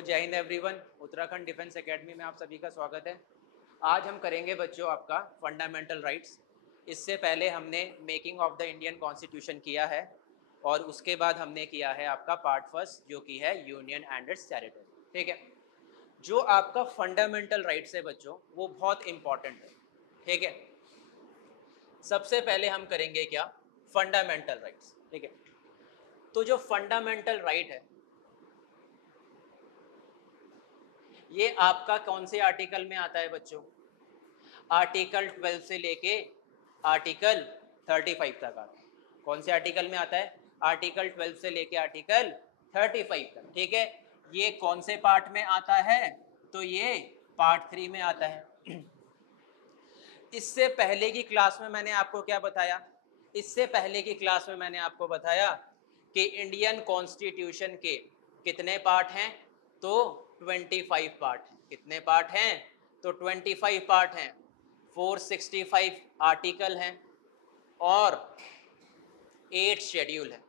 जय Hind everyone. Uttarakhand defence academy में आप सभी का स्वागत है। आज हम करेंगे बच्चों आपका फंडामेंटल राइट्स। इससे पहले हमने making of the Indian constitution किया है और उसके बाद हमने किया है आपका पार्ट फर्स्ट जो कि है यूनियन एंड इट्स टेरिटरी। ठीक है, जो आपका फंडामेंटल राइट्स है बच्चों वो बहुत इंपॉर्टेंट है। ठीक है, सबसे पहले हम करेंगे क्या, फंडामेंटल राइट्स। ठीक है, तो जो फंडामेंटल राइट है ये आपका कौन से आर्टिकल में आता है बच्चों? आर्टिकल 12 से लेके आर्टिकल 35 तक आता है। कौन से आर्टिकल में आता है? आर्टिकल 12 से लेके आर्टिकल 35 तक। ठीक है, ये कौन से पार्ट में आता है? तो ये पार्ट 3 में आता है। इससे पहले की क्लास में मैंने आपको क्या बताया? इससे पहले की क्लास में मैंने आपको बताया कि इंडियन कॉन्स्टिट्यूशन के कितने पार्ट हैं? तो 25 पार्ट हैं। कितने पार्ट हैं? तो 25 पार्ट हैं। 465 आर्टिकल हैं और 8 शेड्यूल हैं।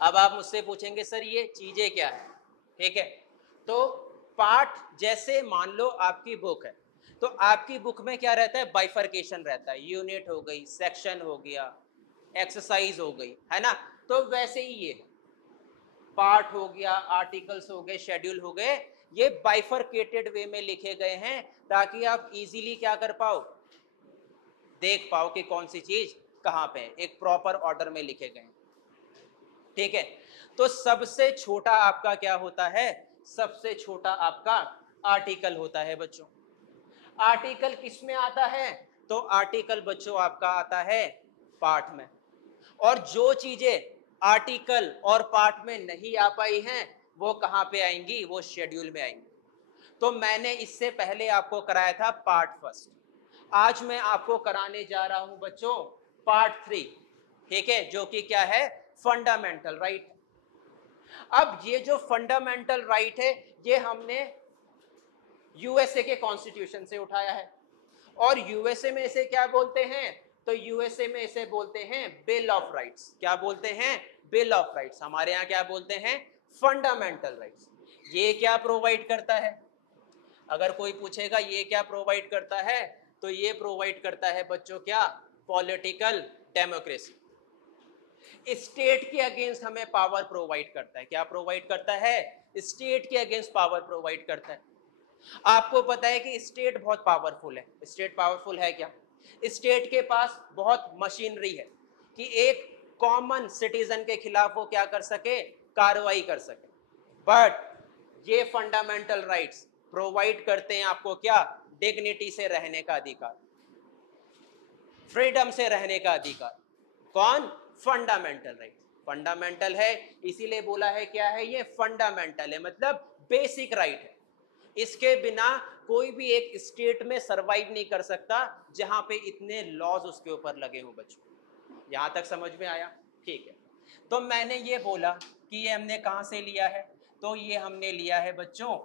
अब आप मुझसे पूछेंगे सर ये चीजें क्या है? ठीक है, तो पार्ट जैसे मान लो आपकी बुक है तो आपकी बुक में क्या रहता है? बाइफर्केशन रहता है। यूनिट हो गई, सेक्शन हो गया, एक्सरसाइज हो गई, है ना? तो वैसे ही ये पार्ट हो गया, आर्टिकल्स हो गए, शेड्यूल हो गए, ये बाइफर्केटेड वे में लिखे गए हैं ताकि आप इजीली क्या कर पाओ, देख पाओ कि कौन सी चीज कहां पे है। एक प्रॉपर ऑर्डर में लिखे गए हैं। ठीक है, तो सबसे छोटा आपका क्या होता है? सबसे छोटा आपका आर्टिकल होता है बच्चों। आर्टिकल किस में आता है? तो आर्टिकल बच्चों आपका आता है पार्ट में। और जो चीजें आर्टिकल और पार्ट में नहीं आ पाई हैं वो कहां पे आएंगी? वो शेड्यूल में आएंगी। तो मैंने इससे पहले आपको कराया था पार्ट फर्स्ट, आज मैं आपको कराने जा रहा हूं बच्चों पार्ट 3। ठीक है, जो कि क्या है? Fundamental right. अब ये जो फंडामेंटल राइट है ये हमने यूएसए के कॉन्स्टिट्यूशन से उठाया है। और यूएसए में इसे क्या बोलते हैं? तो यूएसए में इसे बोलते हैं बिल ऑफ राइट्स। क्या बोलते हैं? Bill of rights. हमारे यहाँ क्या बोलते हैं? Fundamental rights. ये क्या प्रोवाइड करता है? अगर कोई पूछेगा ये क्या प्रोवाइड करता है, तो ये प्रोवाइड करता है बच्चों क्या? Political democracy. स्टेट के अगेंस्ट हमें पावर प्रोवाइड करता है। क्या प्रोवाइड करता है? स्टेट के अगेंस्ट पावर प्रोवाइड करता है। आपको पता है कि स्टेट बहुत पावरफुल है। स्टेट पावरफुल है क्या? स्टेट के पास बहुत मशीनरी है कि एक कॉमन सिटीजन के खिलाफ वो क्या कर सके? कार्रवाई कर सके। बट ये फंडामेंटल राइट्स प्रोवाइड करते हैं आपको क्या? डिग्निटी से रहने का अधिकार, फ्रीडम से रहने का अधिकार। कौन? Fundamental right. फंडामेंटल है इसीलिए बोला है क्या है? ये फंडामेंटल है, मतलब बेसिक राइट है। इसके बिना कोई भी एक स्टेट में सरवाइव नहीं कर सकता जहां पे इतने लॉज उसके ऊपर लगे हों बच्चों। यहां तक समझ में आया? ठीक है, तो मैंने ये बोला कि ये हमने कहां से लिया है? तो ये हमने लिया है बच्चों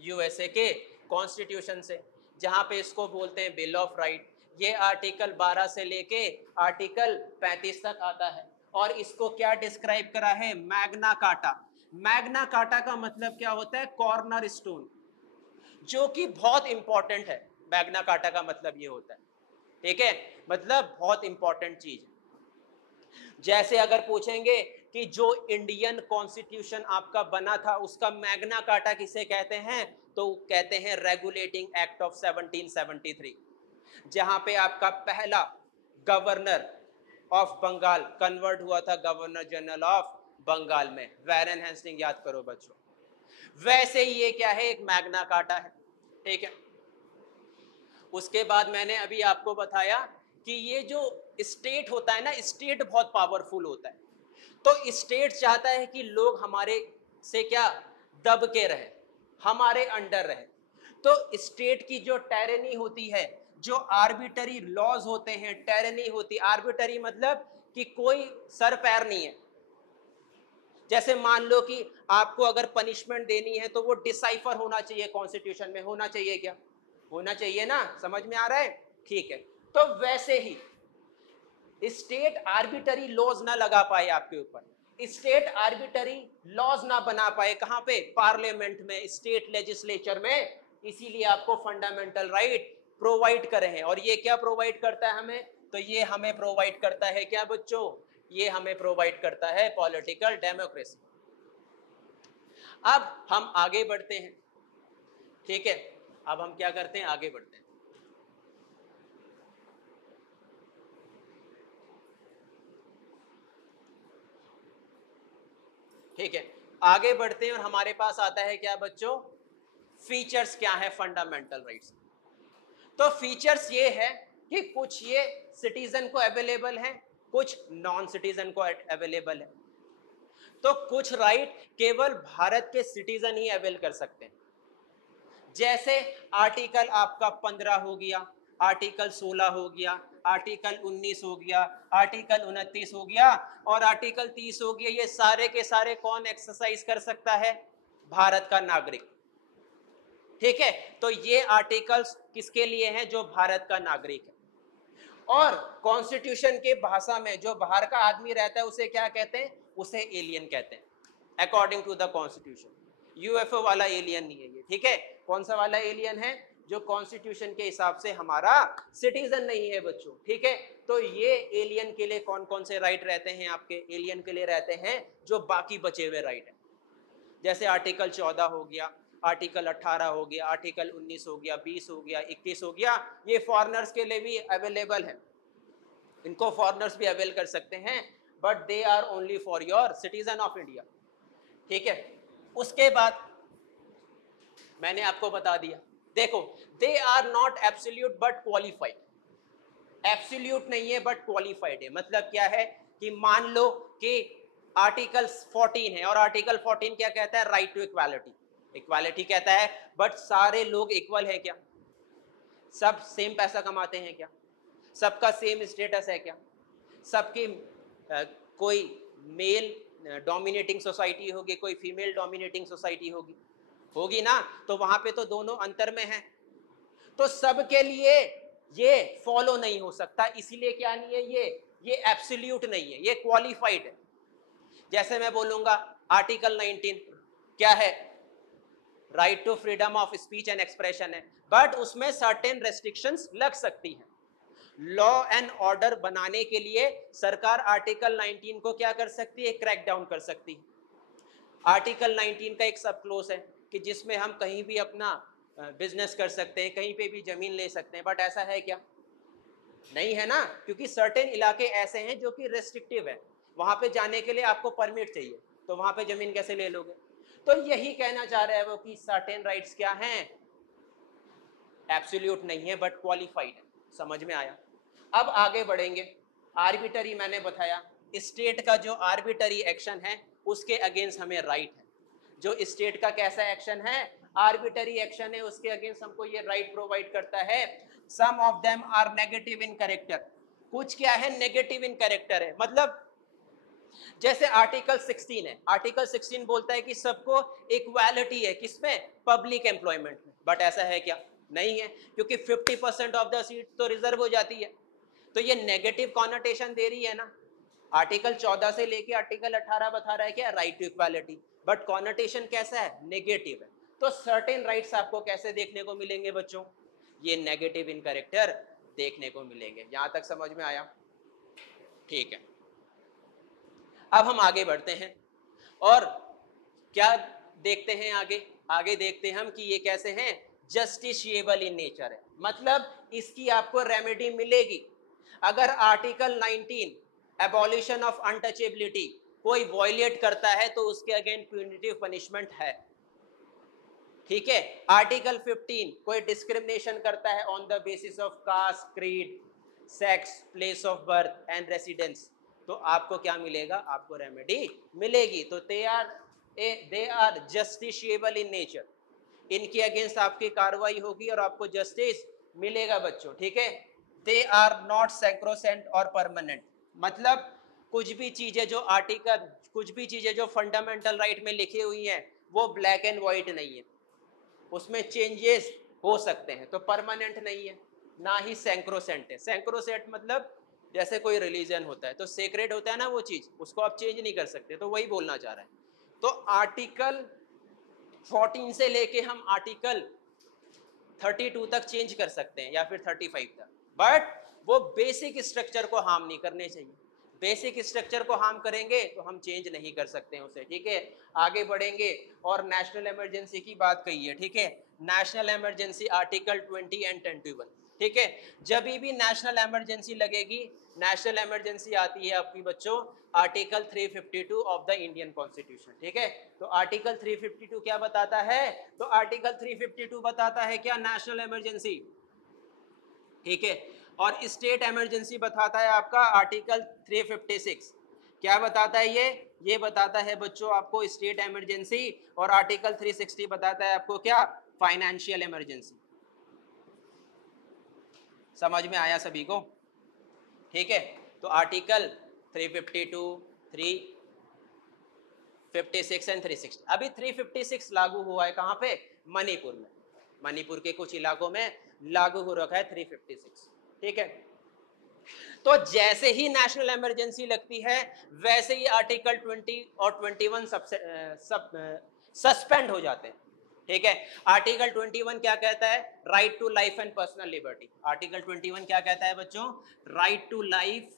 यूएसए के कॉन्स्टिट्यूशन से, जहां पे इसको बोलते हैं बिल ऑफ राइट। ये आर्टिकल 12 से लेके आर्टिकल 35 तक आता है और इसको क्या डिस्क्राइब करा है? Magna carta. मैग्ना कार्टा का मतलब क्या होता है? कॉर्नर स्टोन, जो कि बहुत इंपॉर्टेंट है। मैग्ना कार्टा का मतलब ये होता है, ठीक है, मतलब बहुत इंपॉर्टेंट चीज। जैसे अगर पूछेंगे कि जो इंडियन कॉन्स्टिट्यूशन आपका बना था उसका मैग्ना कार्टा किसे कहते हैं? तो कहते हैं रेगुलेटिंग एक्ट ऑफ 1773, जहां पे आपका पहला गवर्नर ऑफ बंगाल कन्वर्ट हुआ था गवर्नर जनरल ऑफ बंगाल में। वैरेन हेस्टिंग याद करो बच्चों। वैसे ही ये क्या है? एक मैग्ना कार्टा है। ठीक है, उसके बाद मैंने अभी आपको बताया कि ये जो स्टेट होता है ना, स्टेट बहुत पावरफुल होता है। तो स्टेट चाहता है कि लोग हमारे से क्या? दब के रहे, हमारे अंडर रहे। तो स्टेट की जो टेरेनी होती है, जो आर्बिटरी लॉज होते हैं, टेरेनी होती, आर्बिटरी मतलब कि कोई सर पैर नहीं है। जैसे मान लो कि आपको अगर पनिशमेंट देनी है तो वो डिसाइफर होना चाहिए, कॉन्स्टिट्यूशन में होना चाहिए। क्या होना चाहिए ना? समझ में आ रहा है? ठीक है, तो वैसे ही स्टेट आर्बिटरी लॉज ना लगा पाए आपके ऊपर, स्टेट आर्बिटरी लॉज ना बना पाए, कहां पे? पार्लियामेंट में, स्टेट लेजिस्लेचर में, इसीलिए आपको फंडामेंटल राइट प्रोवाइड करे हैं। और ये क्या प्रोवाइड करता है हमें? तो ये हमें प्रोवाइड करता है क्या बच्चों? ये हमें प्रोवाइड करता है पॉलिटिकल डेमोक्रेसी। अब हम आगे बढ़ते हैं, ठीक है? अब हम क्या करते हैं? आगे बढ़ते हैं। ठीक है, आगे बढ़ते हैं और हमारे पास आता है क्या बच्चों? फीचर्स क्या है फंडामेंटल राइट्स? तो फीचर्स ये है कि कुछ ये सिटीजन को अवेलेबल है, कुछ नॉन सिटीजन को अवेलेबल है। तो कुछ राइट केवल भारत के सिटीजन ही अवेल कर सकते हैं, जैसे आर्टिकल आपका 15 हो गया, आर्टिकल 16 हो गया, आर्टिकल 19 हो गया, आर्टिकल 29 हो गया और आर्टिकल 30 हो गया। ये सारे के सारे कौन एक्सरसाइज कर सकता है? भारत का नागरिक। ठीक है, तो ये आर्टिकल्स किसके लिए हैं? जो भारत का नागरिक है। और कॉन्स्टिट्यूशन के भाषा में जो बाहर का आदमी रहता है उसे क्या कहते हैं? उसे एलियन कहते हैं according to the constitution. UFO वाला एलियन नहीं है ये, ठीक है? कौन सा वाला एलियन है? जो कॉन्स्टिट्यूशन के हिसाब से हमारा सिटीजन नहीं है बच्चों, ठीक है? तो ये एलियन के लिए कौन कौन से राइट रहते हैं? आपके एलियन के लिए रहते हैं जो बाकी बचे हुए राइट है, जैसे आर्टिकल 14 हो गया, आर्टिकल 18 हो गया, आर्टिकल 19 हो गया, 20 हो गया, 21 हो गया। ये फॉरेनर्स के लिए भी अवेलेबल है, इनको फॉरेनर्स भी अवेल कर सकते हैं, but they are only for your citizen of India. ठीक है, उसके बाद मैंने आपको बता दिया, देखो, they are not absolute but qualified. Absolute नहीं है बट क्वालिफाइड है। मतलब क्या है कि मान लो कि आर्टिकल 14 है और आर्टिकल 14 क्या कहता है? Right to equality. इक्वालिटी कहता है, बट सारे लोग इक्वल है क्या? सब सेम पैसा कमाते हैं क्या? सबका सेम स्टेटस है क्या? सबकी कोई मेल डोमिनेटिंग सोसाइटी होगी, कोई फीमेल डोमिनेटिंग सोसाइटी होगी, होगी ना? तो वहां पे तो दोनों अंतर में है। तो सबके लिए ये फॉलो नहीं हो सकता, इसीलिए क्या नहीं है ये एब्सोल्यूट नहीं है, ये क्वालिफाइड है। जैसे मैं बोलूंगा आर्टिकल 19 क्या है? Right to freedom of speech and expression है, बट उसमें सर्टेन रेस्ट्रिक्शंस लग सकती हैं। लॉ एंड ऑर्डर बनाने के लिए सरकार आर्टिकल 19 को क्या कर सकती है? क्रैक डाउन कर सकती है। आर्टिकल 19 का एक सब क्लोज है कि जिसमें हम कहीं भी अपना बिजनेस कर सकते हैं, कहीं पे भी जमीन ले सकते हैं, बट ऐसा है क्या? नहीं है ना, क्योंकि सर्टेन इलाके ऐसे हैं जो कि रेस्ट्रिक्टिव है, वहां पे जाने के लिए आपको परमिट चाहिए, तो वहां पे जमीन कैसे ले लोगे? तो यही कहना चाह रहे हैं वो कि सर्टेन राइट्स क्या हैं? एब्सोल्यूट नहीं है बट क्वालिफाइड है। समझ में आया? अब आगे बढ़ेंगे। आर्बिटरी मैंने बताया, स्टेट का जो आर्बिटरी एक्शन है उसके अगेंस्ट हमें राइट है। जो स्टेट का कैसा एक्शन है? आर्बिटरी एक्शन है, उसके अगेंस्ट हमको ये राइट प्रोवाइड करता है। Some of them are negative in character. कुछ क्या है? नेगेटिव इन कैरेक्टर है। मतलब जैसे आर्टिकल 16 है, आर्टिकल 16 बोलता है कि सबको इक्वालिटी है, किसमें? पब्लिक एम्प्लॉयमेंट में। बट ऐसा है क्या? नहीं है, क्योंकि 50% ऑफ द सीट तो रिजर्व हो जाती है। तो ये नेगेटिव कॉनोटेशन दे रही है ना। आर्टिकल 14 से लेके आर्टिकल 18 बता रहा है क्या? Right to equality, but connotation कैसा है? नेगेटिव है। तो सर्टेन राइट्स आपको कैसे देखने को मिलेंगे बच्चों? ये नेगेटिव इन कैरेक्टर देखने को मिलेंगे। यहां तक समझ में आया? ठीक है, अब हम आगे बढ़ते हैं और क्या देखते हैं? आगे देखते हैं हम कि ये कैसे हैं? जस्टिशिएबल इन नेचर है, मतलब इसकी आपको रेमेडी मिलेगी। अगर आर्टिकल 19 एबॉलिशन ऑफ अनटचेबिलिटी कोई वॉयलेट करता है तो उसके अगेंस्ट प्यूनिटिव पनिशमेंट है। ठीक है, आर्टिकल 15 कोई डिस्क्रिमिनेशन करता है on the basis of caste, creed, sex, place of birth and residence, तो आपको क्या मिलेगा? आपको रेमेडी मिलेगी। तो they are justiciable in nature, इनके अगेंस्ट आपकी कार्रवाई होगी और आपको जस्टिस मिलेगा बच्चों। ठीक है, दे आर नॉट सैक्रोसेंट और परमानेंट, मतलब कुछ भी चीजें जो फंडामेंटल राइट में लिखी हुई हैं वो ब्लैक एंड व्हाइट नहीं है, उसमें चेंजेस हो सकते हैं। तो परमानेंट नहीं है, ना ही सैंक्रोसेंट है। सैंक्रोसेंट मतलब जैसे कोई रिलीजन होता है तो सेक्रेट होता है ना वो चीज, उसको आप चेंज नहीं कर सकते, तो वही बोलना चाह रहा है। तो आर्टिकल 14 से लेके हम आर्टिकल 32 तक चेंज कर सकते हैं या फिर 35 तक, बट वो बेसिक स्ट्रक्चर को हार्म नहीं करने चाहिए। बेसिक स्ट्रक्चर को हार्म करेंगे तो हम चेंज नहीं कर सकते हैं उसे, ठीक है। आगे बढ़ेंगे और नेशनल इमरजेंसी की बात कही है, ठीक है। नेशनल इमरजेंसी आर्टिकल 20 एंड 21, ठीक है। जब भी नेशनल इमरजेंसी लगेगी, नेशनल इमरजेंसी आती है आपकी बच्चों article 352 of the Indian constitution, ठीक है। तो आर्टिकल 352 क्या बताता है? तो आर्टिकल 352 बताता है क्या? नेशनल इमरजेंसी, ठीक है। और स्टेट इमरजेंसी बताता है आपका आर्टिकल 356। क्या बताता है ये बताता है बच्चों आपको स्टेट इमरजेंसी, और आर्टिकल 360 बताता है आपको क्या? Financial emergency. समझ में आया सभी को? ठीक है। तो आर्टिकल 352, 356 एंड 360। अभी 356 लागू हुआ है कहां पे? मणिपुर में। मणिपुर के कुछ इलाकों में लागू हो रखा है 356, ठीक है। तो जैसे ही नेशनल इमरजेंसी लगती है वैसे ही आर्टिकल 20 और 21 सस्पेंड हो जाते हैं, ठीक है। आर्टिकल 21 क्या कहता है? Right to life and personal liberty. Article 21 क्या कहता है बच्चों? Right to life,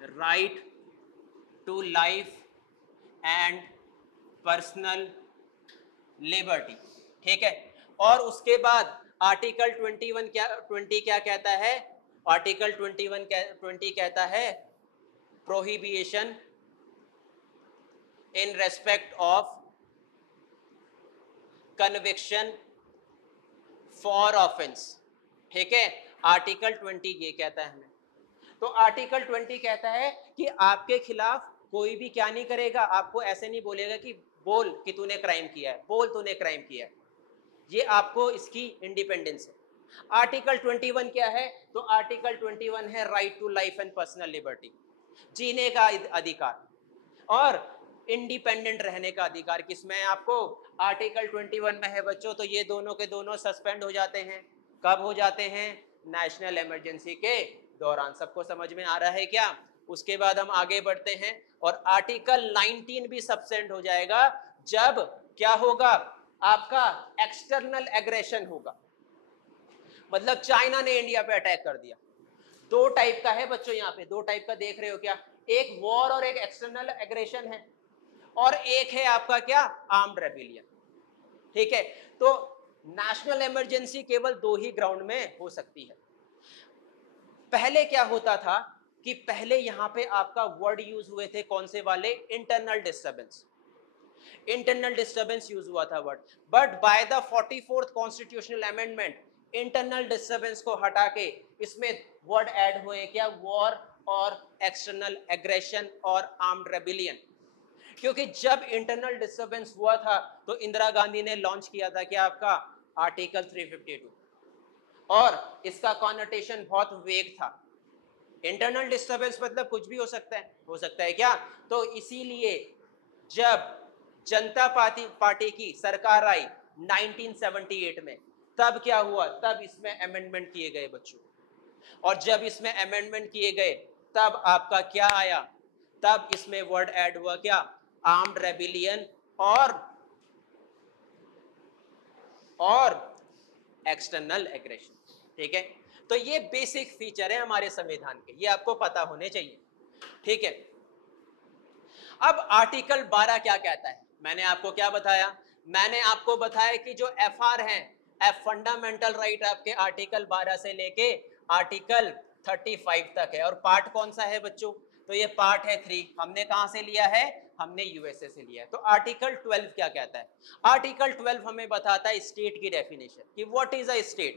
right to life and personal liberty, ठीक है। और उसके बाद आर्टिकल 20 क्या कहता है? आर्टिकल 20 कहता है prohibition in respect of conviction for offence, ठीक है। आर्टिकल 20 ये कहता है हमें। तो आर्टिकल 20 कहता है कि आपके खिलाफ कोई भी क्या नहीं करेगा, आपको ऐसे नहीं बोलेगा कि बोल कि तूने क्राइम किया है, बोल तूने क्राइम किया है, ये आपको इसकी इंडिपेंडेंस है। आर्टिकल 21 क्या है? तो आर्टिकल 21 है right to life and personal liberty, जीने का अधिकार और इंडिपेंडेंट रहने का अधिकार। किसमें है आपको? आर्टिकल 21 में है बच्चों। तो ये दोनों के दोनों सस्पेंड हो जाते हैं। कब हो जाते हैं? नेशनल इमरजेंसी के दौरान। सबको समझ में आ रहा है क्या? उसके बाद हम आगे बढ़ते हैं और आर्टिकल 19 भी सस्पेंड हो जाएगा जब क्या होगा? आपका एक्सटर्नल एग्रेशन होगा। मतलब चाइना ने इंडिया पे अटैक कर दिया। दो टाइप का है बच्चों, यहाँ पे दो टाइप का देख रहे हो क्या? एक वॉर और एक एक्सटर्नल एग्रेशन है, और एक है आपका क्या? आर्म्ड रेबिलियन, ठीक है। तो नेशनल इमरजेंसी केवल दो ही ग्राउंड में हो सकती है। पहले क्या होता था कि पहले यहां पे आपका वर्ड यूज हुए थे कौन से वाले? Internal disturbance. Internal disturbance use हुआ था word, but by the 44th constitutional amendment internal disturbance को हटा के इसमें वर्ड ऐड हुए क्या? वॉर और एक्सटर्नल एग्रेशन और आर्म्ड रेबिलियन। क्योंकि जब इंटरनल डिस्टर्बेंस हुआ था तो इंदिरा गांधी ने लॉन्च किया था क्या? आपका आर्टिकल 352, और इसका कॉनोटेशन बहुत वेग था। इंटरनल डिस्टर्बेंस मतलब कुछ भी हो सकता है क्या? तो इसीलिए जब जनता पार्टी की सरकार आई 1978 में, तब क्या हुआ? तब इसमें अमेंडमेंट किए गए बच्चों, और जब इसमें अमेंडमेंट किए गए तब आपका क्या आया? तब इसमें वर्ड ऐड हुआ क्या? आर्म्ड रेबिलियन और एक्सटर्नल एग्रेशन, ठीक है। तो ये बेसिक फीचर है हमारे संविधान के, ये आपको पता होने चाहिए, ठीक है। अब आर्टिकल 12 क्या कहता है? मैंने आपको क्या बताया? मैंने आपको बताया कि जो एफआर है, फंडामेंटल राइट आपके आर्टिकल 12 से लेके आर्टिकल 35 तक है। और पार्ट कौन सा है बच्चों? तो ये पार्ट है 3। हमने कहां से लिया है? हमने यूएसए से लिया है। तो आर्टिकल 12 क्या कहता है? आर्टिकल 12 हमें बताता है स्टेट की डेफिनेशन कि what is a state.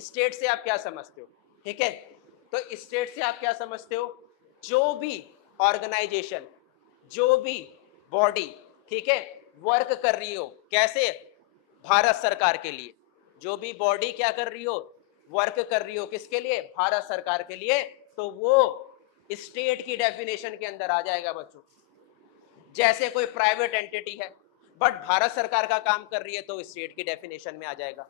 State से आप क्या समझते हो? ठीक है, तो स्टेट से आप क्या समझते हो? जो भी ऑर्गेनाइजेशन, जो भी बॉडी, ठीक है, वर्क कर रही हो कैसे? भारत सरकार के लिए। जो भी बॉडी क्या कर रही हो? वर्क कर रही हो किसके लिए? भारत सरकार के लिए। तो वो स्टेट की डेफिनेशन के अंदर आ जाएगा बच्चों। जैसे कोई प्राइवेट एंटिटी है बट भारत सरकार का काम कर रही है तो स्टेट की डेफिनेशन में आ जाएगा।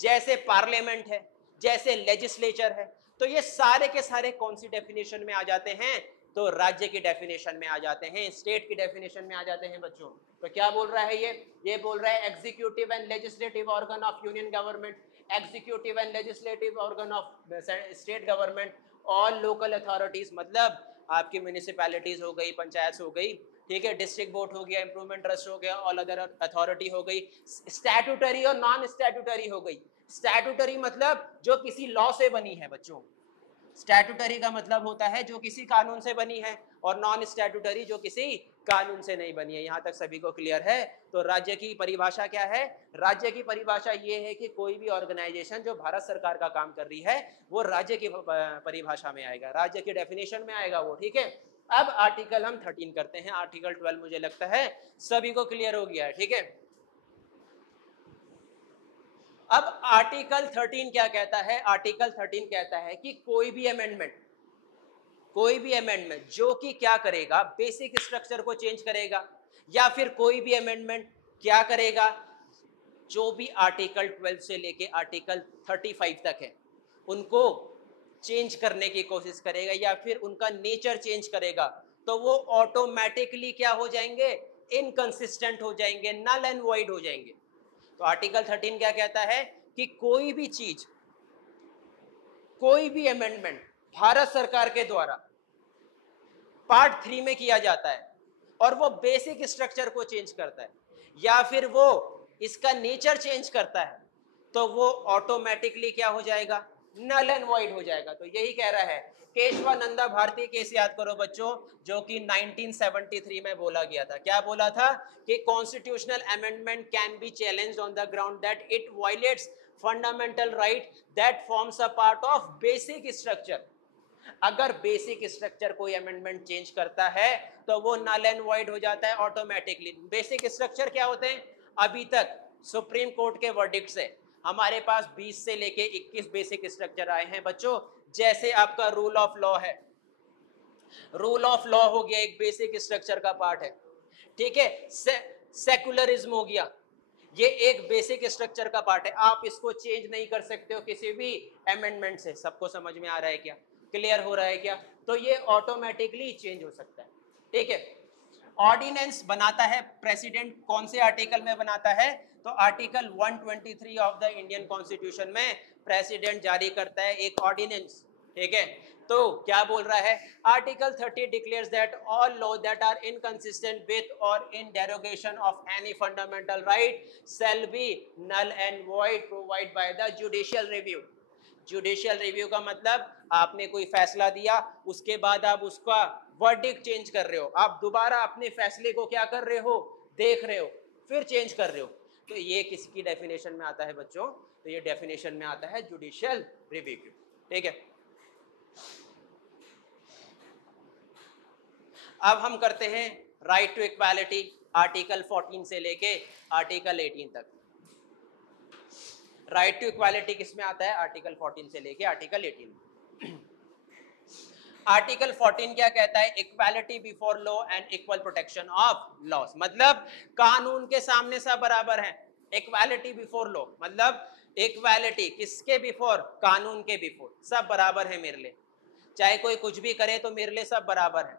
जैसे पार्लियामेंट है, जैसे लेजिस्लेचर है, तो ये सारे के सारे कौन सी डेफिनेशन में आ जाते हैं? तो राज्य की डेफिनेशन में आ जाते हैं, स्टेट की डेफिनेशन में आ जाते हैं बच्चों। तो क्या बोल रहा है ये बोल रहा है executive and legislative organ of union government, executive and legislative organ of state government, all local authorities, मतलब आपकी म्यूनिसिपैलिटीज हो गई, पंचायत हो गई, ठीक है, डिस्ट्रिक्ट बोर्ड हो गया, इंप्रूवमेंट ट्रस्ट हो गया, ऑल अदर अथॉरिटी हो गई, स्टैट्यूटरी और नॉन स्टैट्यूटरी हो गई। स्टैट्यूटरी मतलब जो किसी लॉ से बनी है बच्चों, स्टैट्यूटरी का मतलब होता है जो किसी कानून से बनी है, और नॉन स्टैट्यूटरी जो किसी कानून से नहीं बनी है। यहां तक सभी को क्लियर है? तो राज्य की परिभाषा क्या है? राज्य की परिभाषा ये है कि कोई भी ऑर्गेनाइजेशन जो भारत सरकार का काम कर रही है वो राज्य की परिभाषा में आएगा, राज्य की डेफिनेशन में आएगा वो, ठीक है। अब आर्टिकल हम 13 करते हैं, आर्टिकल 12 मुझे लगता है सभी को क्लियर हो गया है, ठीक है। अब आर्टिकल 13 क्या कहता है? आर्टिकल 13 कहता है कि कोई भी अमेंडमेंट जो कि क्या करेगा, बेसिक स्ट्रक्चर को चेंज करेगा, या फिर कोई भी अमेंडमेंट क्या करेगा, जो भी आर्टिकल 12 से लेके आर्टिकल 35 तक है उनको चेंज करने की कोशिश करेगा या फिर उनका नेचर चेंज करेगा, तो वो ऑटोमेटिकली क्या हो जाएंगे? इनकंसिस्टेंट हो जाएंगे, नल एंड वॉइड हो जाएंगे। तो आर्टिकल 13 क्या कहता है कि कोई भी चीज, कोई भी अमेंडमेंट भारत सरकार के द्वारा पार्ट 3 में किया जाता है और वो बेसिक स्ट्रक्चर को चेंज करता है या फिर वो इसका नेचर चेंज करता है, तो वो ऑटोमेटिकली क्या हो जाएगा? नल एंड वॉइड हो जाएगा। तो यही कह रहा है केशवानंदा भारती केस याद करो बच्चों, जो कि 1973 में बोला गया था। क्या बोला था? कि constitutional amendment can be challenged on the ground that it violets fundamental right that forms a part of basic structure. अगर बेसिक स्ट्रक्चर कोई अमेंडमेंट चेंज करता है तो वो नल एंड वॉइड हो जाता है ऑटोमेटिकली। बेसिक स्ट्रक्चर क्या होते हैं? अभी तक सुप्रीम कोर्ट के वर्डिक्ट से हमारे पास 20 से लेके 21 बेसिक स्ट्रक्चर आए हैं बच्चों। जैसे आपका रूल ऑफ लॉ है, रूल ऑफ लॉ हो गया, एक बेसिक स्ट्रक्चर का पार्ट है, ठीक है। सेकुलरिज्म हो गया, ये एक बेसिक स्ट्रक्चर का पार्ट है, आप इसको चेंज नहीं कर सकते हो किसी भी अमेंडमेंट से। सबको समझ में आ रहा है क्या? क्लियर हो रहा है क्या? तो ये ऑटोमेटिकली चेंज हो सकता है, ठीक है। ऑर्डिनेंस बनाता है प्रेसिडेंट, कौन से आर्टिकल में बनाता है? तो article 123 of the Indian constitution में प्रेसिडेंट जारी करता है एक ऑर्डिनेंस, ठीक है। तो क्या बोल रहा है? Article 30 declares that all law that are inconsistent with और in derogation of any fundamental right shall be null and void provide by the judicial review. Judicial review का मतलब आपने कोई फैसला दिया, उसके बाद आप उसका वर्डिक्ट चेंज कर रहे हो, आप दोबारा अपने फैसले को क्या कर रहे हो? देख रहे हो, फिर चेंज कर रहे हो। तो ये किसकी डेफिनेशन में आता है बच्चों? तो ये डेफिनेशन में आता है जुडिशियल रिव्यू, ठीक है। अब हम करते हैं राइट टू इक्वालिटी, आर्टिकल 14 से लेके आर्टिकल 18 तक। राइट टू इक्वालिटी किसमें आता है? आर्टिकल 14 से लेके आर्टिकल 18। आर्टिकल 14 क्या कहता है? Equality before law and equal protection of loss, मतलब कानून के सामने सब बराबर हैं। इक्वालिटी बिफोर लॉ मतलब इक्वालिटी किसके बिफोर? कानून के बिफोर, सब बराबर है मेरे लिए, चाहे कोई कुछ भी करे तो मेरे लिए सब बराबर है।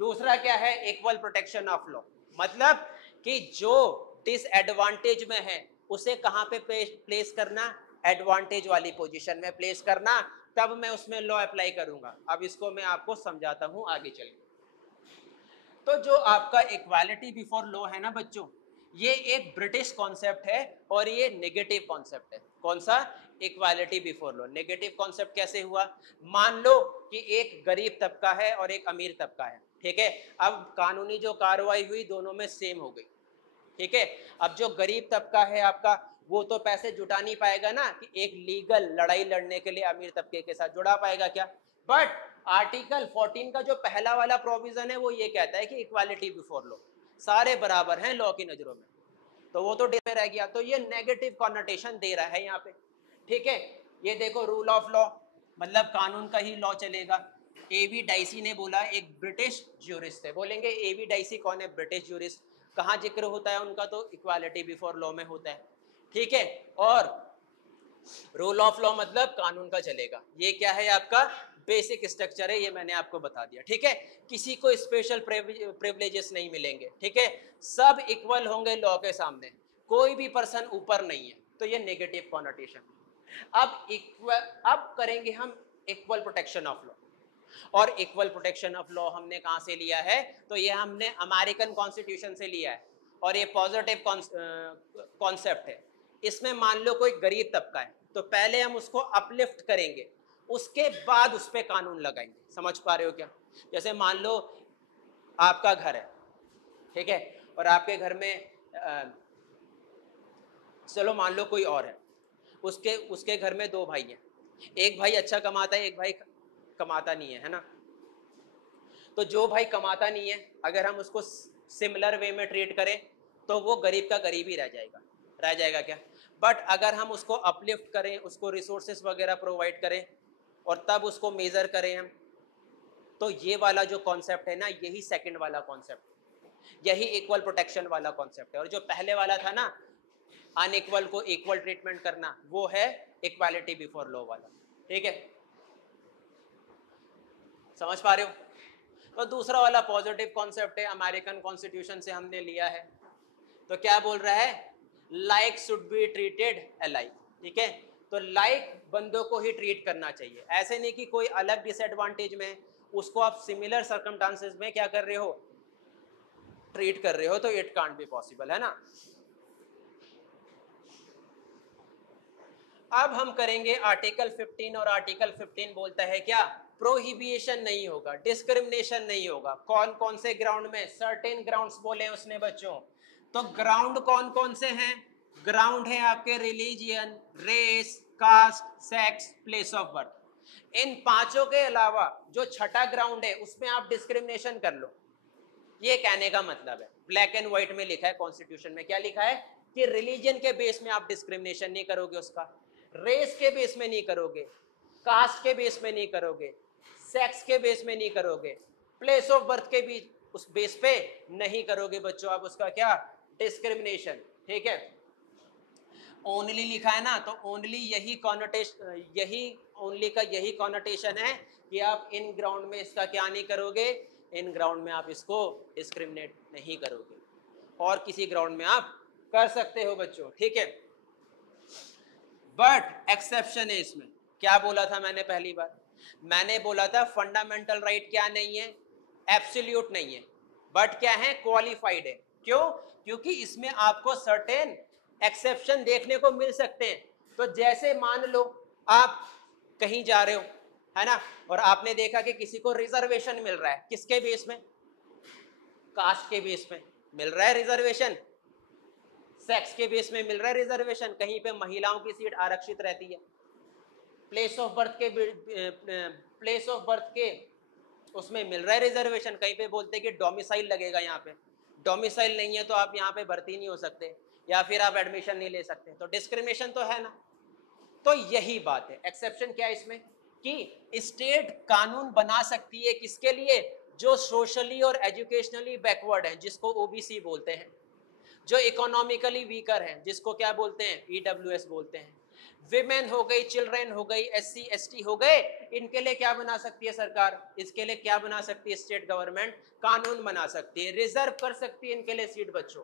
दूसरा क्या है? इक्वल प्रोटेक्शन ऑफ लॉ, मतलब कि जो डिसएडवांटेज में है उसे कहां पे प्लेस करना? एडवांटेज वाली पोजीशन में प्लेस करना, तब मैं उसमें लॉ अप्लाई करूंगा। अब इसको मैं आपको समझाता हूं आगे चल के। तो जो आपका इक्वालिटी बिफोर लॉ है ना बच्चों, ये एक ब्रिटिश कॉन्सेप्ट है और ये नेगेटिव कॉन्सेप्ट है। कौन सा? Equality before law. Negative concept कैसे हुआ? मान लो कि एक गरीब तबका है और एक अमीर तबका है, ठीक है। अब कानूनी जो कार्रवाई हुई दोनों में सेम हो गई, ठीक है। अब जो गरीब तबका है आपका, वो तो पैसे जुटा नहीं पाएगा ना कि एक लीगल लड़ाई लड़ने के लिए अमीर तबके के साथ जुड़ा पाएगा क्या? बट आर्टिकल 14 का जो पहला वाला प्रोविजन है वो ये कहता है कि इक्वालिटी बिफोर लॉ, सारे बराबर हैं लॉ की नजरों में, तो वो तो डे में रह गया। तो ये नेगेटिव कॉनोटेशन दे रहा है यहाँ पे, ठीक है। ये देखो रूल ऑफ लॉ मतलब कानून का ही लॉ चलेगा। एवी डाइसी ने बोला, एक ब्रिटिश ज्यूरिस्ट है, बोलेंगे एवी डाइसी कौन है? British jurist. कहाँ जिक्र होता है उनका? तो इक्वालिटी बिफोर लॉ में होता है, ठीक है। और रूल ऑफ लॉ मतलब कानून का चलेगा। ये क्या है आपका बेसिक स्ट्रक्चर है, ये मैंने आपको बता दिया, ठीक है। किसी को स्पेशल प्रिविलेजेस नहीं मिलेंगे, ठीक है। सब इक्वल होंगे लॉ के सामने, कोई भी पर्सन ऊपर नहीं है, तो ये नेगेटिव कॉनोटेशन। अब करेंगे हम इक्वल प्रोटेक्शन ऑफ लॉ। और इक्वल प्रोटेक्शन ऑफ लॉ हमने कहां से लिया है, तो ये हमने अमेरिकन कॉन्स्टिट्यूशन से लिया है, और ये पॉजिटिव कॉन्सेप्ट है। इसमें मान लो कोई गरीब तबका है, तो पहले हम उसको अपलिफ्ट करेंगे, उसके बाद उस पर कानून लगाएंगे। समझ पा रहे हो क्या? जैसे मान लो आपका घर है, ठीक है, और आपके घर में चलो मान लो कोई और है, उसके उसके घर में दो भाई हैं, एक भाई अच्छा कमाता है, एक भाई कमाता नहीं है ना। तो जो भाई कमाता नहीं है, अगर हम उसको सिमिलर वे में ट्रीट करें तो वो गरीब का गरीब ही रह जाएगा क्या? बट अगर हम उसको अपलिफ्ट करें, उसको रिसोर्सेस वगैरह प्रोवाइड करें और तब उसको मेजर करें हम, तो ये वाला जो कॉन्सेप्ट है ना, यही सेकंड वाला कॉन्सेप्ट, यही इक्वल प्रोटेक्शन वाला कॉन्सेप्ट है। और जो पहले वाला था ना, अनइक्वल को इक्वल ट्रीटमेंट करना, वो है इक्वालिटी बिफोर लॉ वाला, ठीक है। समझ पा रहे हो? तो दूसरा वाला पॉजिटिव कॉन्सेप्ट है, अमेरिकन कॉन्स्टिट्यूशन से हमने लिया है। तो क्या बोल रहा है? Like should be treated alike, ठीक है। तो लाइक बंदों को ही ट्रीट करना चाहिए, ऐसे नहीं कि कोई अलग डिसएडवांटेज में उसको आप सिमिलर सर्कमस्टांसेस में क्या कर रहे हो, ट्रीट कर रहे हो, तो इट कांट बी पॉसिबल, है ना। अब हम करेंगे आर्टिकल 15, और आर्टिकल 15 बोलता है क्या? प्रोहिबिशन नहीं होगा, डिस्क्रिमिनेशन नहीं होगा। कौन कौन से ग्राउंड में? सर्टेन ग्राउंड्स बोले उसने बच्चों। तो ग्राउंड कौन कौन से हैं? ग्राउंड है आपके religion, race, caste, sex, place of birth. इन पांचों के अलावा जो छठा ग्राउंड है उसमें आप डिस्क्रिमिनेशन कर लो, ये कहने का मतलब है। ब्लैक एंड व्हाइट में लिखा है कॉन्स्टिट्यूशन में, क्या लिखा है कि रिलीजन के बेस में आप डिस्क्रिमिनेशन नहीं करोगे, उसका रेस के बेस में नहीं करोगे, कास्ट के बेस में नहीं करोगे, सेक्स के बेस में नहीं करोगे, प्लेस ऑफ बर्थ के भी उस बेस पे नहीं करोगे बच्चों आप उसका क्या, डिस्क्रिमिनेशन, ठीक है। ओनली लिखा है ना, तो ओनली यही कॉनोटेशन, यही ओनली का यही कॉनोटेशन है कि आप इन ग्राउंड में इसका क्या नहीं करोगे, इन ग्राउंड में आप इसको डिस्क्रिमिनेट नहीं करोगे, और किसी ग्राउंड में आप कर सकते हो बच्चों, ठीक है। बट एक्सेप्शन है इसमें। क्या बोला था मैंने पहली बार? मैंने बोला था फंडामेंटल राइट क्या नहीं है, एब्सोल्यूट नहीं है, बट क्या है, क्वालिफाइड है। क्यों? क्योंकि इसमें आपको सर्टेन एक्सेप्शन देखने को मिल सकते हैं। तो जैसे मान लो आप कहीं जा रहे हो, है ना, और आपने देखा कि किसी को रिजर्वेशन मिल रहा है, किसके बेस में? कास्ट के बेस में मिल रहा है रिजर्वेशन, सेक्स के बेस में मिल रहा है रिजर्वेशन, कहीं पे महिलाओं की सीट आरक्षित रहती है, प्लेस ऑफ बर्थ के उसमें मिल रहा है रिजर्वेशन, कहीं पे बोलते हैं कि डोमिसाइल लगेगा, यहाँ पे डोमिसाइल नहीं है तो आप यहाँ पे भर्ती नहीं हो सकते, या फिर आप एडमिशन नहीं ले सकते, तो डिस्क्रिमिनेशन तो है ना। तो यही बात है, एक्सेप्शन क्या है इसमें कि स्टेट कानून बना सकती है किसके लिए? जो सोशली और एजुकेशनली बैकवर्ड है, जिसको ओबीसी बोलते हैं, जो इकोनॉमिकली वीकर हैं, जिसको क्या बोलते हैं, ईडब्ल्यूएस बोलते हैं, विमेन हो गई, चिल्ड्रेन हो गई, एससी एसटी हो गए, इनके लिए क्या बना सकती है सरकार? इसके लिए क्या बना सकती है स्टेट गवर्नमेंट? कानून बना सकती है, रिजर्व कर सकती है इनके लिए सीट बच्चों।